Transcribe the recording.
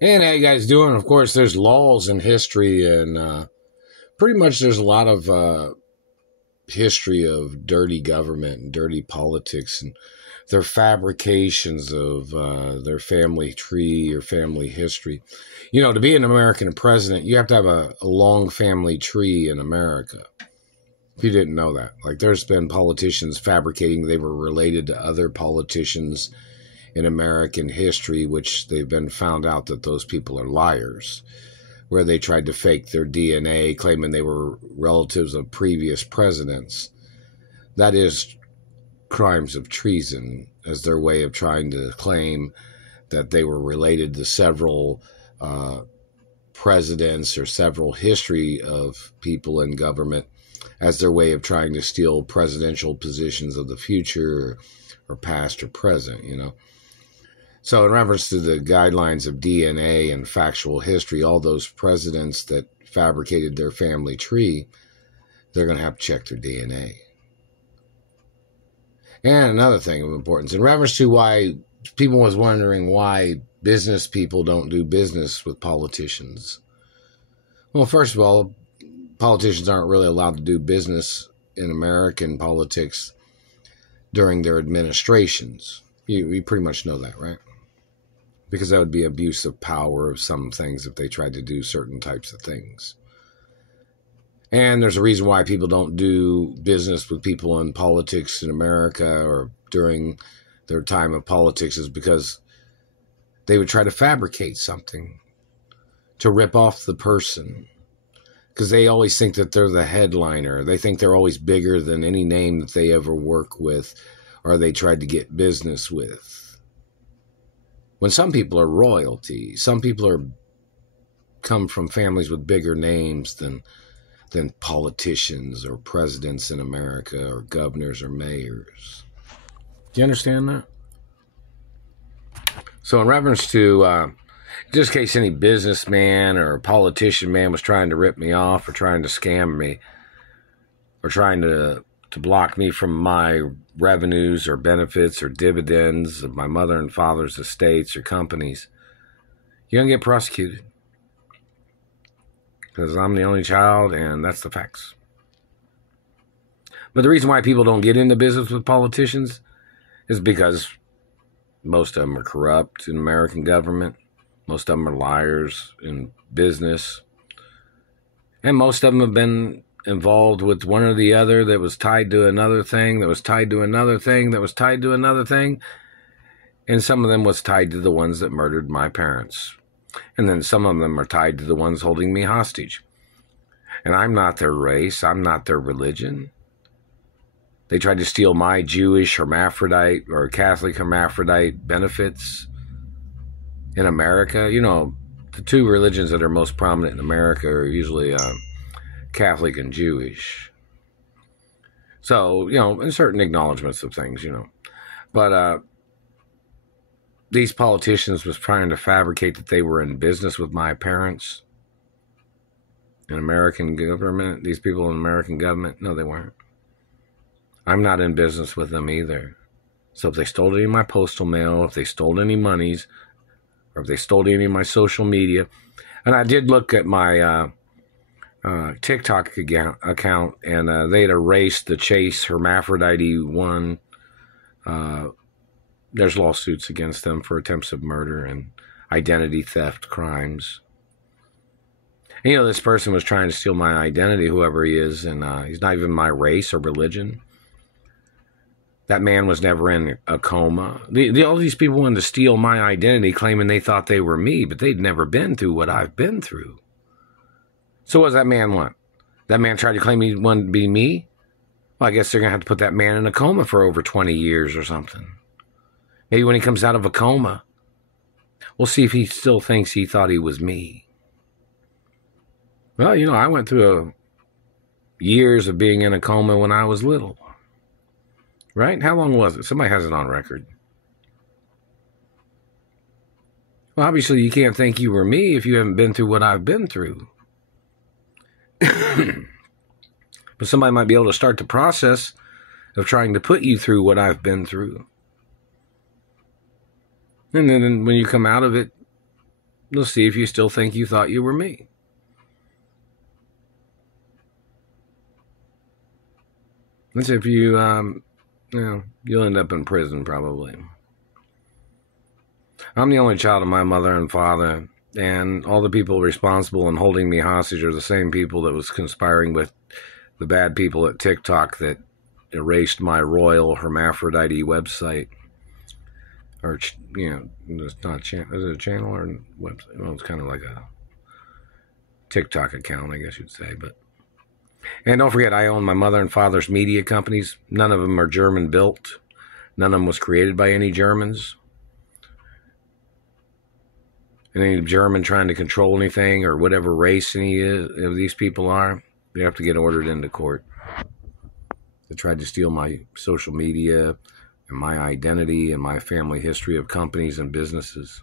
And how you guys doing? Of course, there's laws in history, and pretty much there's a lot of history of dirty government and dirty politics and their fabrications of their family tree or family history. You know, to be an American president, you have to have a long family tree in America. If you didn't know that, like there's been politicians fabricating they were related to other politicians in American history, which they've been found out that those people are liars, where they tried to fake their DNA, claiming they were relatives of previous presidents. That is crimes of treason, as their way of trying to claim that they were related to several presidents or several history of people in government, as their way of trying to steal presidential positions of the future or past or present, you know. So in reference to the guidelines of DNA and factual history, all those presidents that fabricated their family tree, they're going to have to check their DNA. And another thing of importance, in reference to why people was wondering why business people don't do business with politicians. Well, first of all, politicians aren't really allowed to do business in American politics during their administrations. You pretty much know that, right? Because that would be abuse of power of some things if they tried to do certain types of things. And there's a reason why people don't do business with people in politics in America or during their time of politics is because they would try to fabricate something to rip off the person. Because they always think that they're the headliner. They think they're always bigger than any name that they ever work with or they tried to get business with. When some people are royalty, some people come from families with bigger names than politicians or presidents in America or governors or mayors. Do you understand that? So in reference to, just in case any businessman or politician man was trying to rip me off or trying to scam me or trying to block me from my revenues or benefits or dividends of my mother and father's estates or companies, you're going to get prosecuted. Because I'm the only child, and that's the facts. But the reason why people don't get into business with politicians is because most of them are corrupt in American government. Most of them are liars in business. And most of them have been involved with one or the other that was tied to another thing, that was tied to another thing, that was tied to another thing. And some of them was tied to the ones that murdered my parents. And then some of them are tied to the ones holding me hostage. And I'm not their race. I'm not their religion. They tried to steal my Jewish hermaphrodite or Catholic hermaphrodite benefits in America. You know, the two religions that are most prominent in America are usually Catholic and Jewish. So, you know, in certain acknowledgments of things, you know. But these politicians was trying to fabricate that they were in business with my parents in American government. These people in American government, no, they weren't. I'm not in business with them either. So if they stole any of my postal mail, if they stole any monies, or if they stole any of my social media, and I did look at my TikTok account, and they had erased the Chase Hermaphrodite one. There's lawsuits against them for attempts of murder and identity theft crimes. And, you know, this person was trying to steal my identity, whoever he is, and he's not even my race or religion. That man was never in a coma. All these people wanted to steal my identity, claiming they thought they were me, but they'd never been through what I've been through. So what does that man want? That man tried to claim he wanted to be me? Well, I guess they're going to have to put that man in a coma for over 20 years or something. Maybe when he comes out of a coma, we'll see if he still thinks he thought he was me. Well, you know, I went through years of being in a coma when I was little. Right? How long was it? Somebody has it on record. Well, obviously you can't think you were me if you haven't been through what I've been through. But somebody might be able to start the process of trying to put you through what I've been through. And then when you come out of it, We'll see if you still think you thought you were me. That's if you'll end up in prison probably. I'm the only child of my mother and father, and all the people responsible and holding me hostage are the same people that was conspiring with the bad people at TikTok that erased my royal hermaphrodite website. Or, it's not is it a channel or a website? Well, it's kind of like a TikTok account, I guess you'd say. And don't forget, I own my mother and father's media companies. None of them are German built. None of them was created by any Germans. And any German trying to control anything or whatever race any of these people are, they have to get ordered into court. They tried to steal my social media and my identity and my family history of companies and businesses.